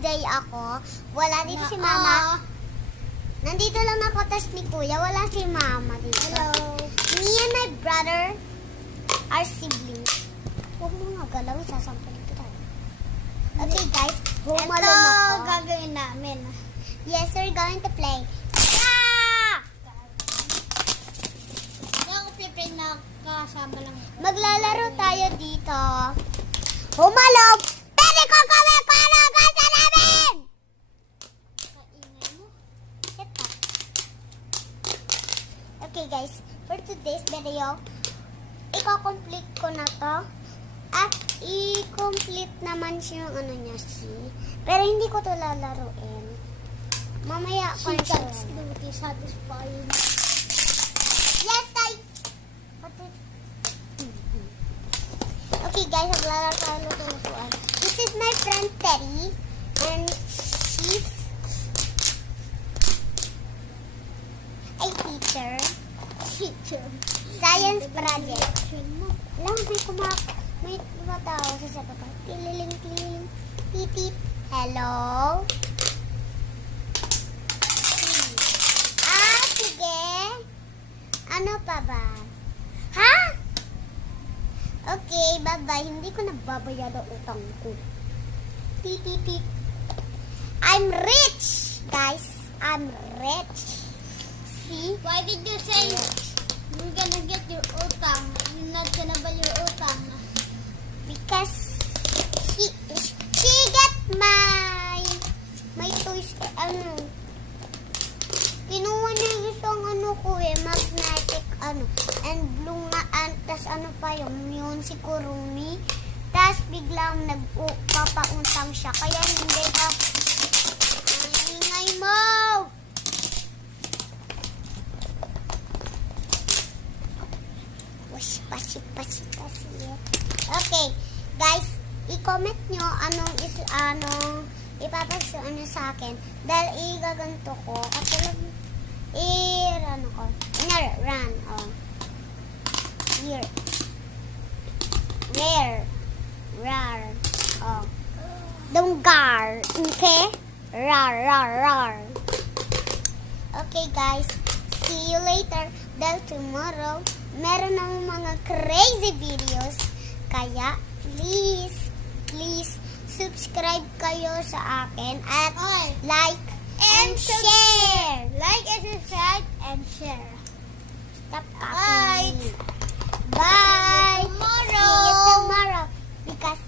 today ako. Wala dito si Mama. Nandito lang ako, tas ni Kuya. Wala si Mama dito. Hello. Me and my brother are siblings. Huwag mo nga galawin, sasampalin kita. Okay guys, humalong ako. Gagawin namin. Yes, we're going to play. Hindi ako play na kasama lang. Maglalaro tayo dito. Humalog! Pwede ko gawin para gasa namin! Kaingay mo. Shut up. Okay guys, for today's video, i-complete ko na to. At i-complete naman siya yung ano niya, see? Pero hindi ko to lalaruin. Mamaya ko na siya. Absolutely satisfying. Yes, I... Okay guys, maglalaro tayo ng lutuan. This is my friend Terry. And she's a teacher. Science project. Lang, may tumatawa sa sapato. Tililing, tililing, titit. Hello? Sige. Ano pa ba? Ha? Okay, bye-bye. Hindi ko nababayad ang utang ko. Titit. I'm rich, guys. I'm rich. See? Why did you say you're gonna get your utang? You're not gonna buy your utang. Because she get my toys, kinuha niya yung isang magnetic, and blue nga, tas pa yun si Kurumi, tas biglang nagpapautang siya, kaya hindi ka, ingay mo! Pasi. Okay, guys, i-comment nyo anong ipapasuan nyo sa akin. Dahil igaganto ko. Katulad, i-run ko. Run, oh. Here. Where? Rar. Oh. Dunggar. Okay? Rar. Okay, guys. See you later. Dahil tomorrow, meron ng mga crazy videos. Kaya, please, subscribe kayo sa akin at like and share. Like and subscribe and share. Stop Bye. talking. Bye. See you tomorrow. See you tomorrow. Because